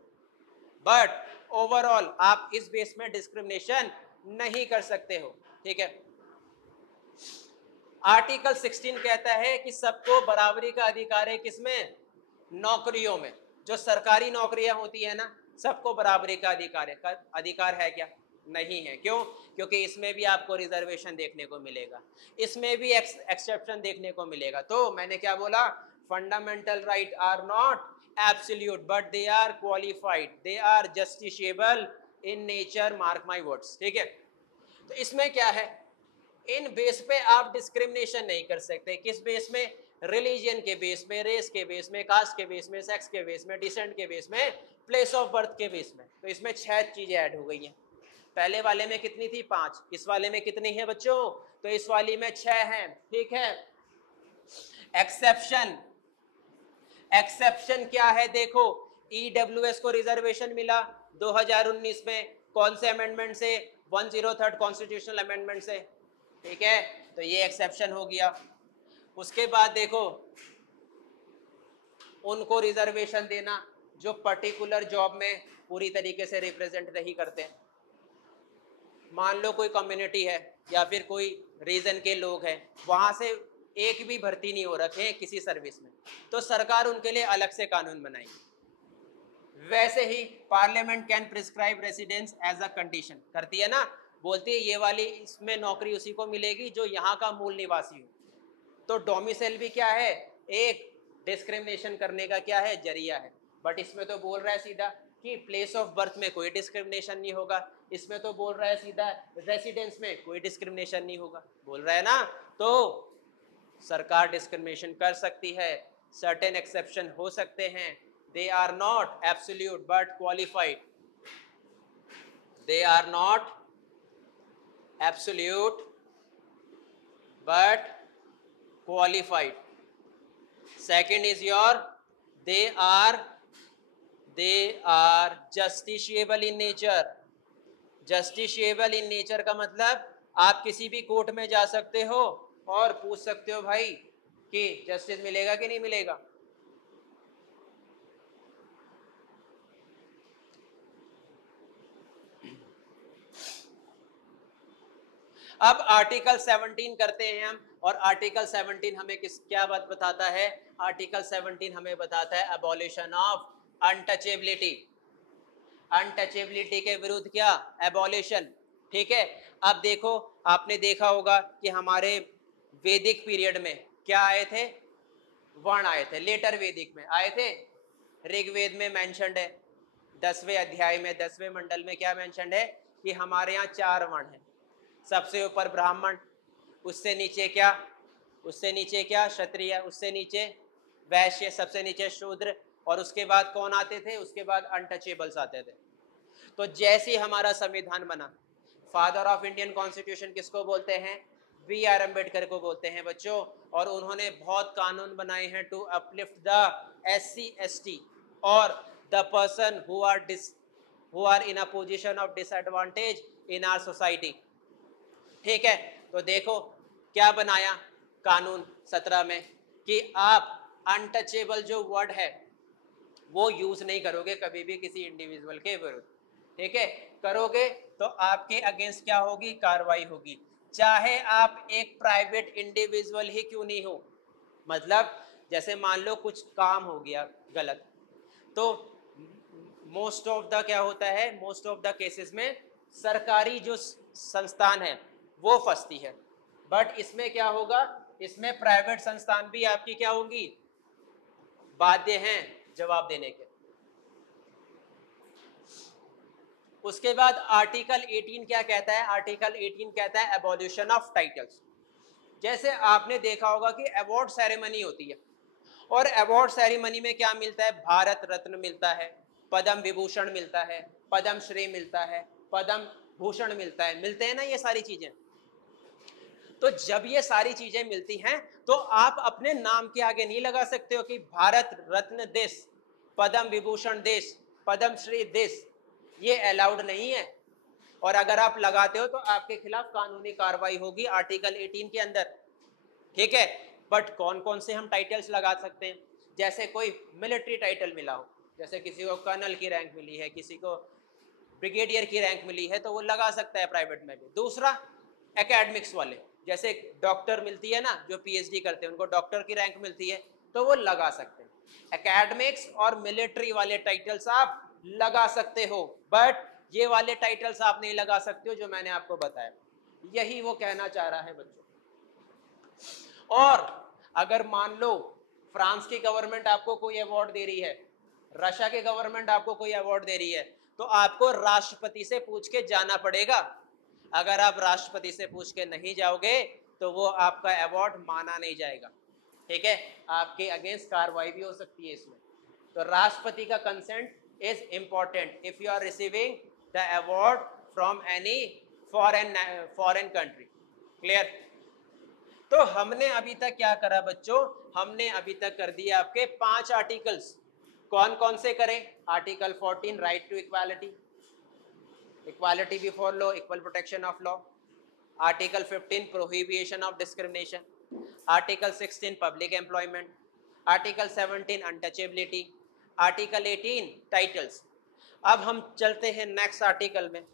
बट ओवरऑल आप इस बेस में डिस्क्रिमिनेशन नहीं कर सकते हो, ठीक है। आर्टिकल 16 कहता है कि सबको बराबरी का अधिकार है, किसमें? नौकरियों में। जो सरकारी नौकरियां होती है ना, सबको बराबरी का अधिकार है। अधिकार है क्या? नहीं है। क्यों? क्योंकि इसमें भी आपको रिजर्वेशन देखने को मिलेगा, इसमें भी एक्सेप्शन देखने को मिलेगा। तो मैंने क्या बोला? Fundamental right are not absolute but they are qualified, they are justiciable in nature, mark my words, ठीक है। तो इसमें क्या है, इन बेस पे आप डिस्क्रिमिनेशन नहीं कर सकते। किस बेस में? रिलीजन के बेस में, रेस के बेस में, कास्ट के बेस में, सेक्स के बेस में, डिसेंट के बेस में, प्लेस ऑफ बर्थ के बेस में। तो इसमें 6 चीजें ऐड हो गई हैं। पहले वाले में कितनी थी? 5। इस वाले में कितनी है बच्चों? तो इस वाली में 6 हैं, ठीक है। एक्सेप्शन, एक्सेप्शन क्या है? देखो, ईडब्ल्यूएस को रिजर्वेशन मिला 2019 में, कौन से अमेंडमेंट से? 103 कॉन्स्टिट्यूशनल अमेंडमेंट से, ठीक है, तो ये एक्सेप्शन हो गया। उसके बाद देखो उनको रिजर्वेशन देना जो पर्टिकुलर जॉब में पूरी तरीके से रिप्रेजेंट नहीं करते। मान लो कोई कम्युनिटी है या फिर कोई रीजन के लोग हैं, वहां से एक भी भर्ती नहीं हो रखे हैं किसी सर्विस में, तो सरकार उनके लिए अलग से कानून बनाएगी। वैसे ही parliament can prescribe residence as a condition, करती है ना, बोलती है ये वाली इसमें नौकरी उसी को मिलेगी जो यहाँ का मूल निवासी हो। तो डोमिसाइल भी क्या है, एक डिस्क्रिमिनेशन करने का क्या है, जरिया है। बट इसमें तो बोल रहा है सीधा कि प्लेस ऑफ बर्थ में कोई डिस्क्रिमिनेशन नहीं होगा, इसमें तो बोल रहा है सीधा रेसिडेंस में कोई डिस्क्रिमिनेशन नहीं होगा, बोल रहा है ना। तो सरकार डिस्क्रिमिनेशन कर सकती है, सर्टेन एक्सेप्शन हो सकते हैं, they are not absolute but qualified, they are not absolute but qualified. Second is your they are justiciable in nature. justiciable in nature का मतलब आप किसी भी कोर्ट में जा सकते हो और पूछ सकते हो भाई कि जस्टिस मिलेगा कि नहीं मिलेगा। अब आर्टिकल 17 करते हैं हम, और आर्टिकल 17 हमें क्या बात बताता है, आर्टिकल 17 हमें बताता है अबॉलिशन ऑफ अनटचेबिलिटी। अनटचेबिलिटी के विरुद्ध क्या, एबॉलिशन, ठीक है। अब देखो आपने देखा होगा कि हमारे वैदिक पीरियड में क्या आए थे, वर्ण आए थे, लेटर वैदिक में आए थे। ऋग्वेद में मेंशन्ड है 10वें अध्याय में 10वें मंडल में क्या मेंशन्ड है कि हमारे यहाँ 4 वर्ण हैं। सबसे ऊपर ब्राह्मण, उससे नीचे क्या, उससे नीचे क्या क्षत्रिय, उससे नीचे वैश्य, सबसे नीचे शूद्र, और उसके बाद कौन आते थे, उसके बाद अनटचेबल्स आते थे। तो जैसे हमारा संविधान बना, फादर ऑफ इंडियन कॉन्स्टिट्यूशन किसको बोलते हैं, बी आर अम्बेडकर को बोलते हैं बच्चों। और उन्होंने बहुत कानून बनाए हैं टू अपलिफ्ट द SC/ST और the person who are in a position of disadvantage in our society, ठीक है। तो देखो क्या बनाया कानून 17 में कि आप अनटचेबल जो वर्ड है वो यूज नहीं करोगे कभी भी किसी इंडिविजुअल के विरुद्ध, ठीक है। करोगे तो आपके अगेंस्ट क्या होगी, कार्रवाई होगी, चाहे आप एक प्राइवेट इंडिविजुअल ही क्यों नहीं हो। मतलब जैसे मान लो कुछ काम हो गया गलत, तो मोस्ट ऑफ द क्या होता है, मोस्ट ऑफ द केसेस में सरकारी जो संस्थान है वो फंसती है। बट इसमें क्या होगा, इसमें प्राइवेट संस्थान भी आपकी क्या होंगी, बाध्य हैं जवाब देने के। उसके बाद आर्टिकल 18 क्या कहता है, आर्टिकल 18 कहता है एबॉल्यूशन ऑफ टाइटल्स। जैसे आपने देखा होगा कि अवार्ड सेरेमनी होती है, और अवार्ड सेरेमनी में क्या मिलता है, भारत रत्न मिलता है, पद्म विभूषण मिलता है, पद्म श्री मिलता है, पद्म भूषण मिलता है, मिलते हैं ना ये सारी चीजें। तो जब ये सारी चीजें मिलती हैं तो आप अपने नाम के आगे नहीं लगा सकते हो कि भारत रत्न देश, पद्म विभूषण देश, पद्म श्री देश, ये अलाउड नहीं है। और अगर आप लगाते हो तो आपके खिलाफ कानूनी कार्रवाई होगी आर्टिकल 18 के अंदर, ठीक है। बट कौन कौन से हम टाइटल्स लगा सकते हैं, जैसे कोई मिलिट्री टाइटल मिला हो, जैसे किसी को कर्नल की रैंक मिली है, किसी को ब्रिगेडियर की रैंक मिली है, तो वो लगा सकता है प्राइवेट में भी। दूसरा एकेडमिक्स वाले, जैसे डॉक्टर मिलती है ना, जो PhD करते हैं उनको डॉक्टर की रैंक मिलती है, तो वो लगा सकते हैं। एकेडमिक्स और मिलिट्री वाले टाइटल्स आप लगा सकते हो, बट ये वाले टाइटल्स आप नहीं लगा सकते हो जो मैंने आपको बताया। यही वो कहना चाह रहा है बच्चों। और अगर मान लो फ्रांस की गवर्नमेंट आपको कोई अवार्ड दे रही है, रशिया की गवर्नमेंट आपको कोई अवार्ड दे रही है, तो आपको राष्ट्रपति से पूछ के जाना पड़ेगा। अगर आप राष्ट्रपति से पूछ के नहीं जाओगे तो वो आपका अवार्ड माना नहीं जाएगा, ठीक है। आपके अगेंस्ट कार्रवाई भी हो सकती है इसमें। तो राष्ट्रपति का consent is important if you are receiving the award from any foreign country, clear. तो हमने अभी तक क्या करा बच्चों, हमने अभी तक कर दिए आपके 5 आर्टिकल्स। कौन कौन से करें, article 14 right to equality, equality before law, equal protection of law. Article 15 prohibition of discrimination, article 16 public employment, article 17 untouchability, article 18 titles. अब हम चलते हैं नेक्स्ट आर्टिकल में,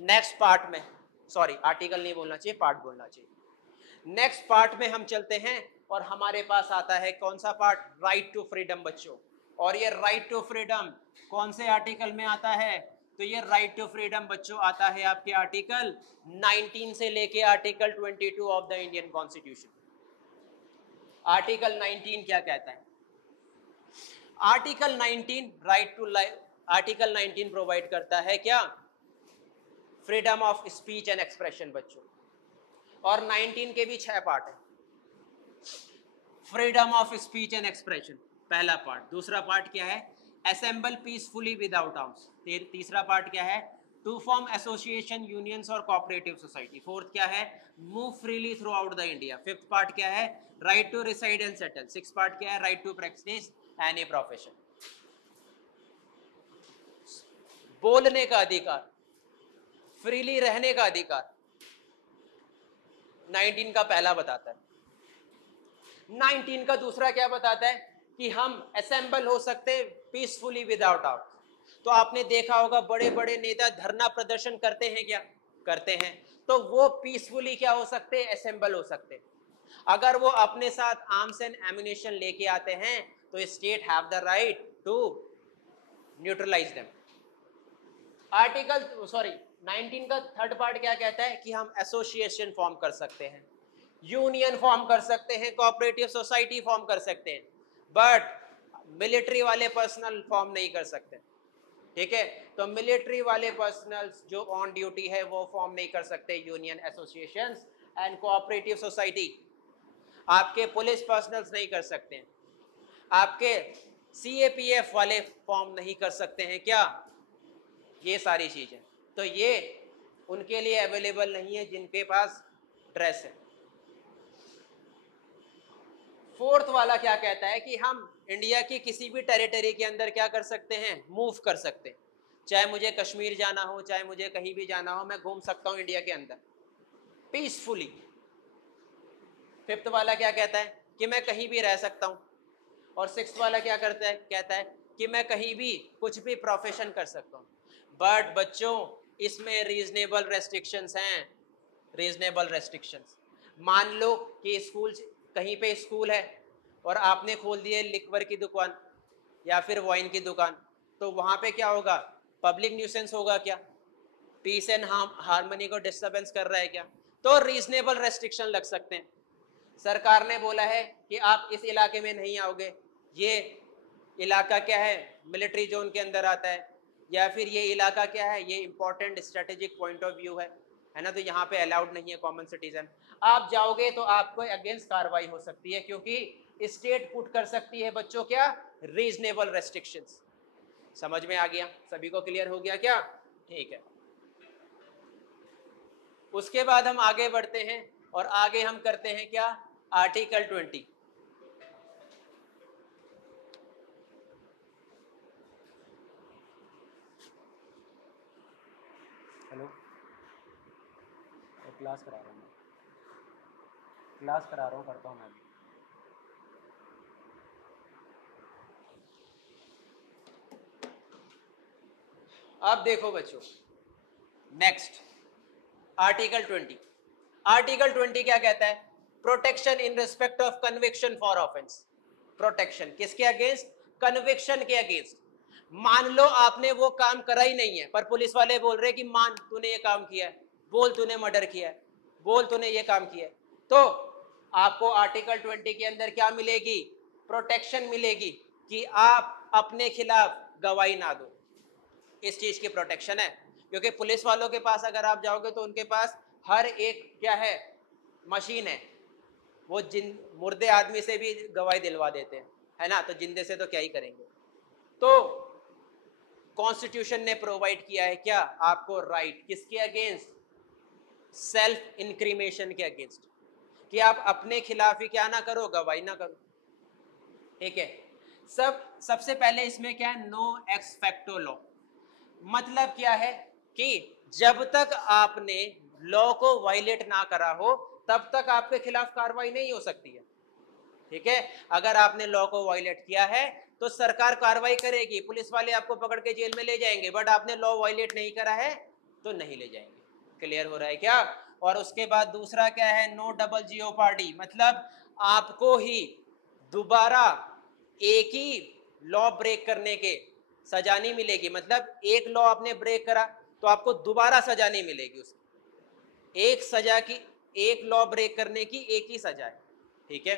नेक्स्ट पार्ट में, सॉरी आर्टिकल नहीं बोलना चाहिए, पार्ट बोलना चाहिए। नेक्स्ट पार्ट में हम चलते हैं और हमारे पास आता है कौन सा पार्ट, राइट टू फ्रीडम बच्चों। और ये राइट टू फ्रीडम कौन से आर्टिकल में आता है, तो ये राइट टू फ्रीडम बच्चों आता है आपके आर्टिकल 19 से लेके article 22 of the Indian constitution. Article 19 क्या कहता है, article 19 right to life, article 19 provide करता है क्या, freedom of speech and expression बच्चों। और 19 के भी 6 पार्ट है। Freedom of speech and expression पहला पार्ट। दूसरा पार्ट क्या है, असेंबल पीसफुली विदाउट आर्म्स। तीसरा पार्ट क्या है, टू फॉर्म एसोसिएशन, यूनियंस और कोऑपरेटिव सोसाइटी। फोर्थ क्या है, move freely through out the India. Fifth part क्या है, right to reside and settle. Six part क्या है, right to practise any profession. बोलने का अधिकार, फ्रीली रहने का अधिकार 19 का पहला बताता है। 19 का दूसरा क्या बताता है कि हम असेंबल हो सकते पीसफुली विदाउट आर्म्स। तो आपने देखा होगा बड़े बड़े नेता धरना प्रदर्शन करते हैं, क्या करते हैं, तो वो पीसफुली क्या हो सकते हैं, असेंबल हो सकते हैं। अगर वो अपने साथ आर्म्स एंड एम्युनिशन लेके आते हैं तो state have the right to neutralise them. Article 19 का थर्ड पार्ट क्या कहता है कि हम एसोसिएशन फॉर्म कर सकते हैं, यूनियन फॉर्म कर सकते हैं, कोऑपरेटिव सोसाइटी फॉर्म कर सकते हैं, बट मिलिट्री वाले पर्सनल फॉर्म नहीं कर सकते। ठीक है, तो मिलिट्री वाले पर्सनल्स जो ऑन ड्यूटी है वो फॉर्म नहीं कर सकते union, associations and cooperative society. आपके पुलिस पर्सनल्स नहीं कर सकते हैं, आपके सीएपीएफ वाले फॉर्म नहीं कर सकते हैं, क्या ये सारी चीजें। तो ये उनके लिए अवेलेबल नहीं है जिनके पास ड्रेस है। फोर्थ वाला क्या कहता है कि हम इंडिया की किसी भी टेरिटरी के अंदर क्या कर सकते हैं, मूव कर सकते हैं। चाहे मुझे कश्मीर जाना हो, चाहे मुझे कहीं भी जाना हो, मैं घूम सकता हूं इंडिया के अंदर पीसफुली। फिफ्थ वाला क्या कहता है कि मैं कहीं भी रह सकता हूं। और सिक्स्थ वाला क्या करता है, कहता है कि मैं कहीं भी कुछ भी प्रोफेशन कर सकता हूं। बट बच्चों इसमें रीजनेबल रेस्ट्रिक्शंस हैं, रीजनेबल रेस्ट्रिक्शंस। मान लो कि स्कूल, कहीं पे स्कूल है और आपने खोल दिए लिक्वर की दुकान या फिर वाइन की दुकान, तो वहां पे क्या होगा, पब्लिक न्यूसेंस होगा क्या, पीस एंड हार्मनी को डिस्टर्बेंस कर रहा है क्या, तो रीजनेबल रेस्ट्रिक्शन लग सकते हैं। सरकार ने बोला है कि आप इस इलाके में नहीं आओगे, ये इलाका क्या है, मिलिट्री जोन के अंदर आता है, या फिर ये इलाका क्या है, ये important strategic point of view है ना, तो यहाँ पे अलाउड नहीं है कॉमन सिटीजन। आप जाओगे तो आपको अगेंस्ट कार्रवाई हो सकती है, क्योंकि स्टेट पुट कर सकती है बच्चों क्या, रीजनेबल रेस्ट्रिक्शंस। समझ में आ गया, सभी को क्लियर हो गया क्या, ठीक है। उसके बाद हम आगे बढ़ते हैं और आगे हम करते हैं क्या, आर्टिकल 20। हेलो, क्लास करा रहा हूँ मैं, क्लास करा रहा हूँ, करता हूँ मैं भी। अब देखो बच्चों, नेक्स्ट आर्टिकल 20। आर्टिकल 20 क्या कहता है, protection in respect of conviction for offence. Protection किसके अगेंस्ट, कन्विक्शन के अगेंस्ट। मान लो आपने वो काम करा ही नहीं है, पर पुलिस वाले बोल रहे कि मान तूने ये काम किया है, बोल तूने मर्डर किया है, बोल तूने ये काम किया है, तो आपको आर्टिकल 20 के अंदर क्या मिलेगी, प्रोटेक्शन मिलेगी कि आप अपने खिलाफ गवाही ना दो। इस चीज की प्रोटेक्शन है, क्योंकि पुलिस वालों के पास अगर आप जाओगे तो उनके पास हर एक क्या है, मशीन है, वो जिन मुर्दे आदमी से भी गवाही दिलवा देते हैं, है ना, तो जिंदे से तो क्या ही करेंगे। तो कॉन्स्टिट्यूशन ने प्रोवाइड किया है क्या आपको राइट, किसके अगेंस्ट, सेल्फ इंक्रीमेशन के अगेंस्ट, कि आप अपने खिलाफ ही क्या ना करो, गवाही ना करो। ठीक है, सबसे पहले इसमें क्या है, नो एक्स फैक्टो लॉ। मतलब क्या है कि जब तक आपने लॉ को वायलेट ना करा हो तब तक आपके खिलाफ कार्रवाई नहीं हो सकती है, ठीक है। अगर आपने लॉ को वायलेट किया है तो सरकार कार्रवाई करेगी, पुलिस वाले आपको पकड़ के जेल में ले जाएंगे, बट आपने लॉ वायलेट नहीं करा है तो नहीं ले जाएंगे। क्लियर हो रहा है क्या? और उसके बाद दूसरा क्या है, नो डबल जियोपार्डी, मतलब आपको ही दोबारा एक ही लॉ ब्रेक करने के सजा नहीं मिलेगी। मतलब एक लॉ आपने ब्रेक करा तो आपको दोबारा सजा नहीं मिलेगी उसकी, एक सजा की, एक लॉ ब्रेक करने की एक ही सजा है, ठीक है।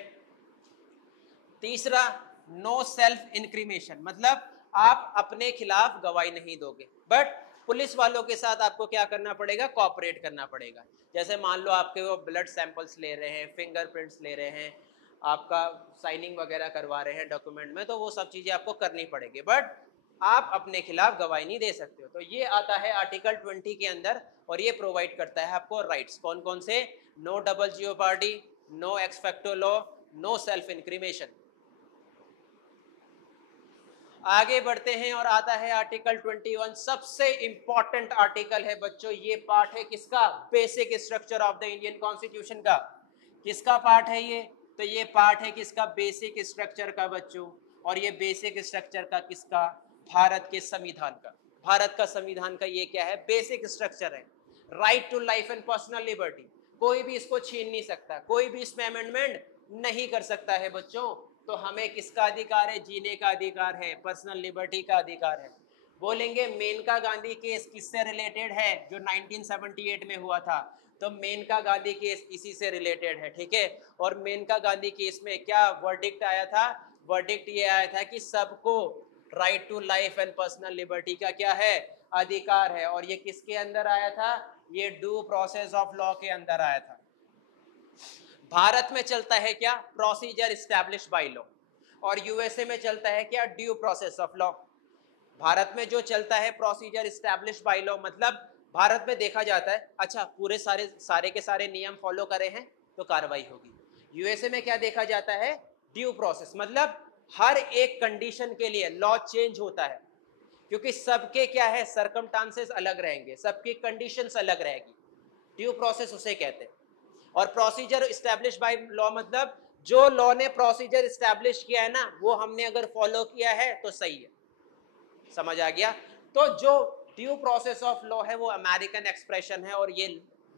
तीसरा, नो सेल्फ इंक्रीमेशन, मतलब आप अपने खिलाफ गवाही नहीं दोगे, बट पुलिस वालों के साथ आपको क्या करना पड़ेगा, कोऑपरेट करना पड़ेगा। जैसे मान लो आपके वो ब्लड सैंपल्स ले रहे हैं, फिंगरप्रिंट्स ले रहे हैं, आपका साइनिंग वगैरह करवा रहे हैं डॉक्यूमेंट में, तो वो सब चीजें आपको करनी पड़ेगी, बट आप अपने खिलाफ गवाही नहीं दे सकते हो। तो ये आता है आर्टिकल 20 के अंदर, और ये प्रोवाइड करता है आपको राइट्स। कौन कौन से? No double jeopardy, no ex facto law, no self incrimination. आगे बढ़ते हैं और आता है आर्टिकल 21, सबसे इंपॉर्टेंट आर्टिकल है बच्चों। ये पार्ट है किसका? Basic structure of the Indian constitution का। किसका पार्ट है ये? तो ये पार्ट है किसका? बेसिक स्ट्रक्चर का बच्चों। और ये बेसिक स्ट्रक्चर का किसका? भारत के संविधान का। भारत का संविधान का ये क्या है? बेसिक स्ट्रक्चर है। Right to life and personal liberty, कोई भी इसको छीन नहीं सकता, कोई भी इसमें अमेंडमेंट नहीं कर सकता है बच्चों। तो हमें किसका अधिकार है? जीने का अधिकार है, पर्सनल लिबर्टी का अधिकार है। बोलेंगे मेनका गांधी केस किससे रिलेटेड है? जो 1978 में हुआ था, तो मेनका गांधी केस इसी से रिलेटेड है, ठीक है। और मेनका गांधी केस में क्या वर्डिक्ट आया था? वर्डिक्ट ये आया था कि सबको right to life and personal liberty का क्या है? अधिकार है। और ये किसके अंदर आया था? ये ड्यू प्रोसेस ऑफ लॉ के अंदर आया था। भारत में चलता है क्या? Procedure establish by law. और यूएसए में चलता है क्या? Due process of law. Bharat में जो चलता है प्रोसीजर एस्टैब्लिश बाय लॉ, मतलब भारत में देखा जाता है अच्छा पूरे सारे के सारे नियम फॉलो करे हैं तो कार्रवाई होगी। यूएसए में क्या देखा जाता है? ड्यू प्रोसेस, मतलब हर एक कंडीशन के लिए लॉ चेंज होता है, क्योंकि सबके क्या है, सर्कमस्टांसेस अलग रहेंगे, सबकी कंडीशंस अलग रहेगी। ड्यू प्रोसेस उसे कहते हैं। और प्रोसीजर एस्टैब्लिश बाय लॉ मतलब जो लॉ ने प्रोसीजर एस्टैब्लिश किया है ना, वो हमने अगर फॉलो किया है तो सही है। समझ आ गया? तो जो ड्यू प्रोसेस ऑफ लॉ है वो अमेरिकन एक्सप्रेशन है, और ये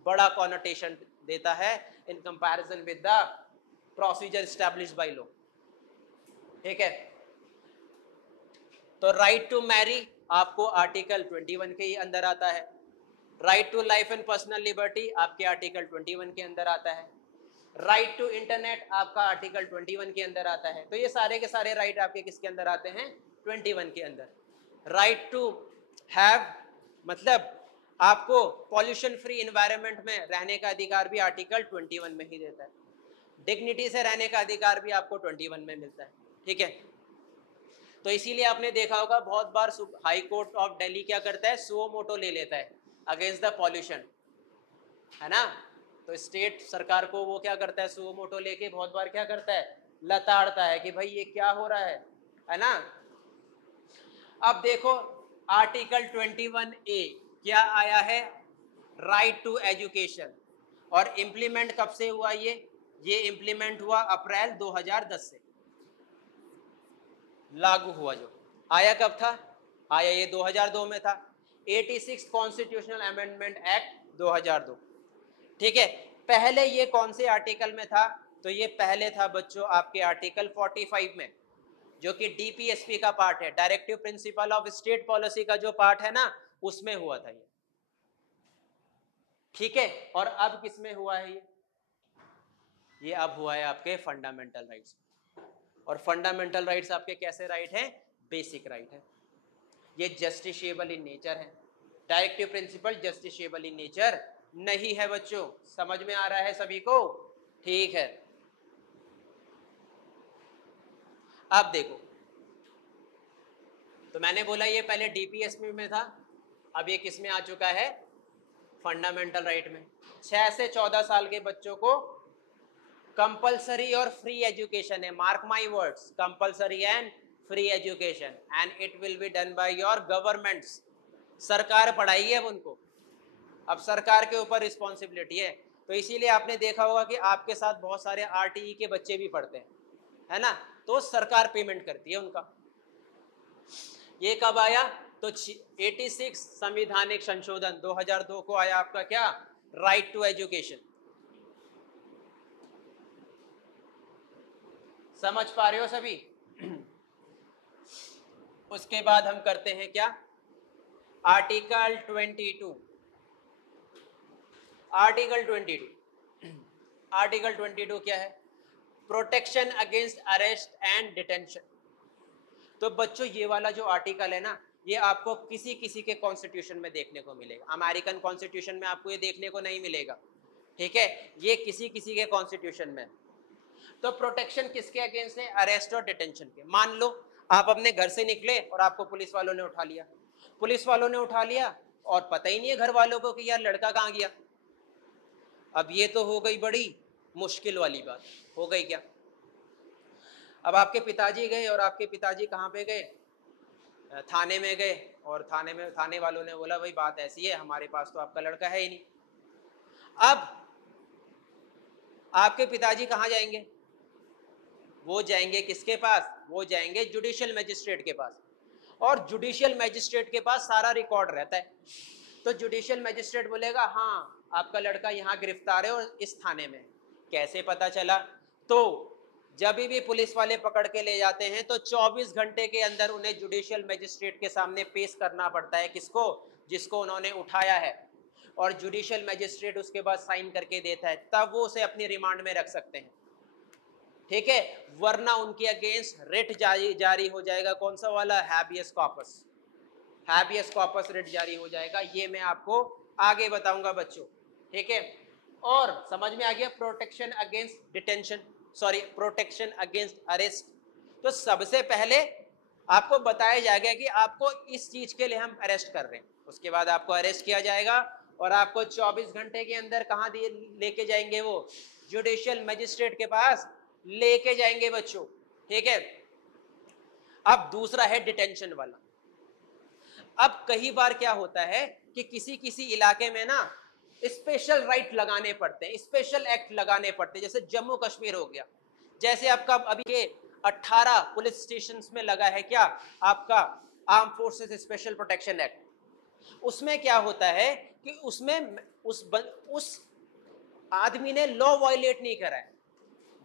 बड़ा कॉनोटेशन देता है in comparison with the procedure establish by law, ठीक है। तो राइट टू मैरी आपको आर्टिकल 21 के ही अंदर आता है। Right to life and personal liberty आपके आर्टिकल 21 के अंदर आता है। राइट टू इंटरनेट आपका आर्टिकल 21 के अंदर आता है। तो ये सारे के सारे राइट आपके किसके अंदर आते हैं? 21 के अंदर। राइट टू हैव, मतलब आपको पॉल्यूशन फ्री एनवायरनमेंट में रहने का अधिकार भी आर्टिकल 21 में ही देता है। डिग्निटी से रहने का अधिकार भी आपको 21 में मिलता है, ठीक है। तो इसीलिए आपने देखा होगा बहुत बार हाई कोर्ट ऑफ दिल्ली क्या करता है? सुओ मोटो ले लेता है अगेंस्ट द पॉल्यूशन, है ना। तो स्टेट सरकार को वो क्या करता है? सुओ मोटो लेके बहुत बार क्या करता है? लताड़ता है कि भाई ये क्या हो रहा है ना। अब देखो आर्टिकल 21A क्या आया है? Right to education. और इंप्लीमेंट कब से हुआ ये इंप्लीमेंट हुआ अप्रैल 2010 से लागू हुआ। जो आया कब था? आया ये 2002 में था। 86 कॉन्स्टिट्यूशनल अमेंडमेंट एक्ट 2002, ठीक है। पहले ये कौन से आर्टिकल में था? तो ये पहले था बच्चों आपके आर्टिकल 45 में, जो कि डीपीएसपी का पार्ट है, directive principle of state policy का जो पार्ट है ना, उसमें हुआ था ये, ठीक है। और अब किस में हुआ है ये अब हुआ है आपके फंडामेंटल राइट्स। और फंडामेंटल राइट्स आपके कैसे राइट हैं? बेसिक राइट है। ये जस्टिशिएबल इन नेचर है। Directive principle justiciable in nature नहीं है बच्चों। समझ में आ रहा है सभी को? ठीक है। अब देखो, तो मैंने बोला ये पहले डीपीएसपी में था, अब ये किस में आ चुका है? फंडामेंटल राइट में। 6 से 14 साल के बच्चों को कंपलसरी और फ्री एजुकेशन है। Mark my words, compulsory and free education, and it will be done by your governments. सरकार पढ़ाएगी अब उनको, अब सरकार के ऊपर रिस्पॉन्सिबिलिटी है, तो इसीलिए आपने देखा होगा कि आपके साथ बहुत सारे आरटीई के बच्चे भी पढ़ते हैं, है ना, तो सरकार पेमेंट करती है उनका। ये कब आया, तो 86 संविधानिक संशोधन 2002 को आया आपका क्या, राइट टू एजुकेशन। समझ पा रहे हो सभी? उसके बाद हम करते हैं क्या, आर्टिकल 22। आर्टिकल 22, आर्टिकल 22 क्या है, protection against arrest and detention. तो बच्चों ये वाला जो आर्टिकल है ना, ये आपको किसी किसी के कॉन्स्टिट्यूशन में देखने को मिलेगा, अमेरिकन कॉन्स्टिट्यूशन में आपको ये देखने को नहीं मिलेगा, ठीक है, ये किसी किसी के कॉन्स्टिट्यूशन में। तो प्रोटेक्शन किसके अगेंस्ट है, अरेस्ट और डिटेंशन के। मान लो आप अपने घर से निकले और आपको पुलिस वालों ने उठा लिया, पुलिस वालों ने उठा लिया और पता ही नहीं है घर वालों को कि यार लड़का कहाँ गया। अब ये तो हो गई बड़ी मुश्किल वाली बात, हो गई क्या। अब आपके पिताजी गए और आपके पिताजी कहाँ पे गए, थाने में गए, और थाने वालों ने बोला भाई बात ऐसी है, हमारे पास तो आपका लड़का है ही नहीं। अब आपके पिताजी कहाँ जाएंगे, वो जाएंगे किसके पास, वो जाएंगे जुडिशियल मैजिस्ट्रेट के पास, और जुडिशियल मैजिस्ट्रेट के पास सारा रिकॉर्ड रहता है। तो जुडिशियल मैजिस्ट्रेट बोलेगा हाँ आपका लड़का यहाँ गिरफ्तार है और इस थाने में। कैसे पता चला, तो जब भी पुलिस वाले पकड़ के ले जाते हैं तो 24 घंटे के अंदर उन्हें जुडिशियल मैजिस्ट्रेट के सामने पेश करना पड़ता है, किसको, जिसको उन्होंने उठाया है, और जुडिशियल मैजिस्ट्रेट उसके बाद साइन करके देता है, तब वो उसे अपनी रिमांड में रख सकते हैं, ठीक है, वरना उनके अगेंस्ट रिट जारी हो जाएगा। कौन सा वाला, habeas corpus, habeas corpus writ जारी हो जाएगा। ये मैं आपको आगे बताऊंगा बच्चों, ठीक है। और समझ में आ गया, protection against detention, sorry protection against arrest. तो सबसे पहले आपको बताया जाएगा कि आपको इस चीज के लिए हम अरेस्ट कर रहे हैं, उसके बाद आपको अरेस्ट किया जाएगा और आपको 24 घंटे के अंदर कहाँ लेके जाएंगे, वो जुडिशियल मैजिस्ट्रेट के पास लेके जाएंगे बच्चों, ठीक है। अब दूसरा है डिटेंशन वाला। अब कई बार क्या होता है कि किसी किसी इलाके में ना स्पेशल राइट लगाने पड़ते हैं, स्पेशल एक्ट लगाने पड़ते हैं, जैसे जम्मू कश्मीर हो गया, जैसे आपका अभी के 18 पुलिस स्टेशन में लगा है क्या, आपका arm forces special protection act. उसमें क्या होता है कि उसमें उस आदमी ने लॉ वायलेट नहीं करा है,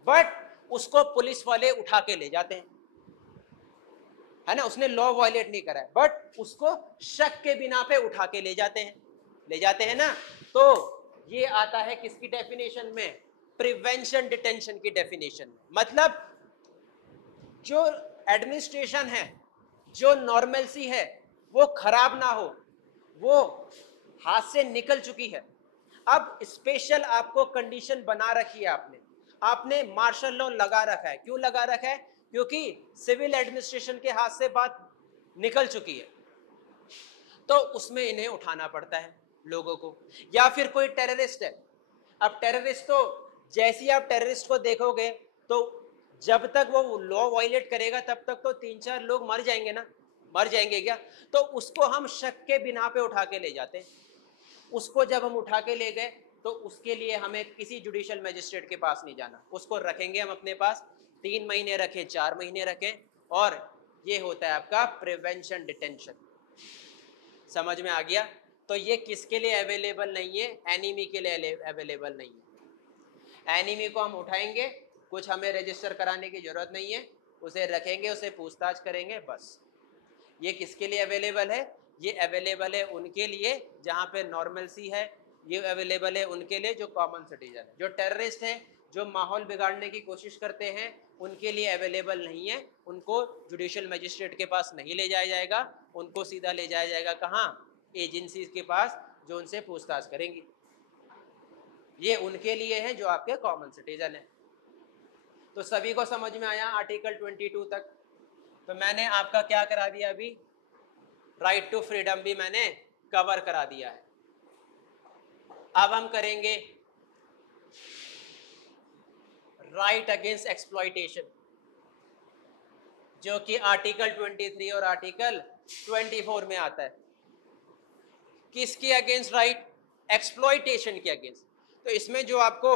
बट उसको पुलिस वाले उठा के ले जाते हैं, है ना, उसने लॉ वायलेट नहीं करा है बट उसको शक के बिना पे उठा के ले जाते हैं ना। तो ये आता है किसकी डेफिनेशन में, प्रिवेंशन डिटेंशन की डेफिनेशन में। मतलब जो एडमिनिस्ट्रेशन है, जो नॉर्मलसी है वो खराब ना हो, वो हाथ से निकल चुकी है। अब स्पेशल आपको कंडीशन बना रखी है, आपने मार्शल लॉ लगा रखा है। क्यों लगा रखा है, क्योंकि सिविल एडमिनिस्ट्रेशन के हाथ से बात निकल चुकी है, तो उसमें इन्हें उठाना पड़ता है लोगों को। या फिर कोई टेररिस्ट है, अब टेररिस्ट तो जैसे ही आप टेररिस्ट को देखोगे तो जब तक वो लॉ वायलेट करेगा तब तक तो 3-4 लोग मर जाएंगे ना, मर जाएंगे क्या, तो उसको हम शक के बिना पे उठा के ले जाते हैं। उसको जब हम उठा के ले गए तो उसके लिए हमें किसी जुडिशियल मैजिस्ट्रेट के पास नहीं जाना, उसको रखेंगे हम अपने पास, 3 महीने रखें, 4 महीने रखें, और ये होता है आपका प्रिवेंशन डिटेंशन। समझ में आ गया। तो ये किसके लिए अवेलेबल नहीं है, एनिमी के लिए अवेलेबल नहीं है। एनिमी को हम उठाएंगे, कुछ हमें रजिस्टर कराने की जरूरत नहीं है, उसे रखेंगे, उसे पूछताछ करेंगे, बस। ये किसके लिए अवेलेबल है, ये अवेलेबल है उनके लिए जहाँ पे नॉर्मलसी है, ये अवेलेबल है उनके लिए जो कॉमन सिटीजन है। जो टेररिस्ट हैं, जो माहौल बिगाड़ने की कोशिश करते हैं, उनके लिए अवेलेबल नहीं है। उनको जुडिशियल मजिस्ट्रेट के पास नहीं ले जाया जाएगा, उनको सीधा ले जाया जाएगा कहाँ, एजेंसीज के पास, जो उनसे पूछताछ करेंगी। ये उनके लिए है जो आपके कॉमन सिटीजन है। तो सभी को समझ में आया आर्टिकल 22 तक। तो मैंने आपका क्या करा दिया, अभी राइट टू फ्रीडम भी मैंने कवर करा दिया है। अब हम करेंगे राइट अगेंस्ट एक्सप्लॉइटेशन, जो कि आर्टिकल 23 और आर्टिकल 24 में आता है। किसके अगेंस्ट राइट, एक्सप्लॉइटेशन के अगेंस्ट। तो इसमें जो आपको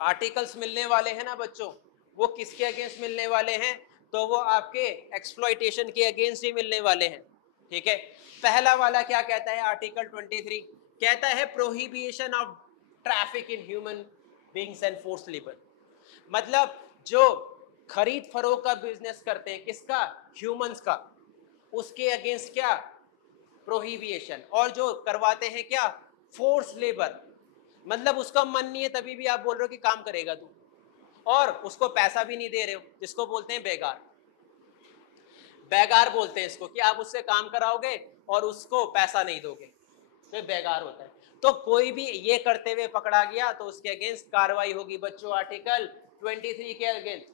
आर्टिकल्स मिलने वाले हैं ना बच्चों, वो किसके अगेंस्ट मिलने वाले हैं? तो वो आपके एक्सप्लॉइटेशन के अगेंस्ट ही मिलने वाले हैं, ठीक है। पहला वाला क्या कहता है? आर्टिकल 23 कहता है prohibition of traffic in human beings and force labour. मतलब जो खरीद फरोख्त का बिजनेस करते हैं, किसका? ह्यूमंस का, उसके अगेंस्ट क्या? प्रोहिबिशन। और जो करवाते हैं क्या? Force labour. मतलब उसका मन नहीं है तभी भी आप बोल रहे हो कि काम करेगा तू, और उसको पैसा भी नहीं दे रहे हो, जिसको बोलते हैं बेगार। बेगार बोलते हैं इसको, कि आप उससे काम कराओगे और उसको पैसा नहीं दोगे, तो बेगार होता है। तो कोई भी ये करते हुए पकड़ा गया तो उसके अगेंस्ट कार्रवाई होगी बच्चों, आर्टिकल 23 के अगेंस्ट।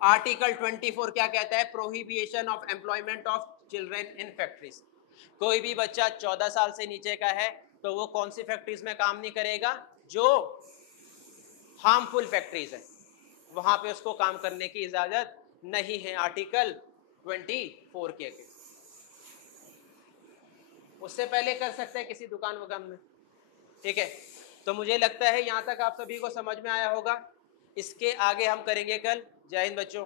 आर्टिकल 24 क्या कहता है? Prohibition of employment of children in factories. कोई भी बच्चा 14 साल से नीचे का है तो वो कौन सी फैक्ट्रीज में काम नहीं करेगा? जो हार्मफुल फैक्ट्रीज है, वहां पे उसको काम करने की इजाजत नहीं है, आर्टिकल 24 के अगेंस्ट। उससे पहले कर सकते हैं किसी दुकान वकान में, ठीक है। तो मुझे लगता है यहां तक आप सभी को समझ में आया होगा। इसके आगे हम करेंगे कल। जय हिंद बच्चों।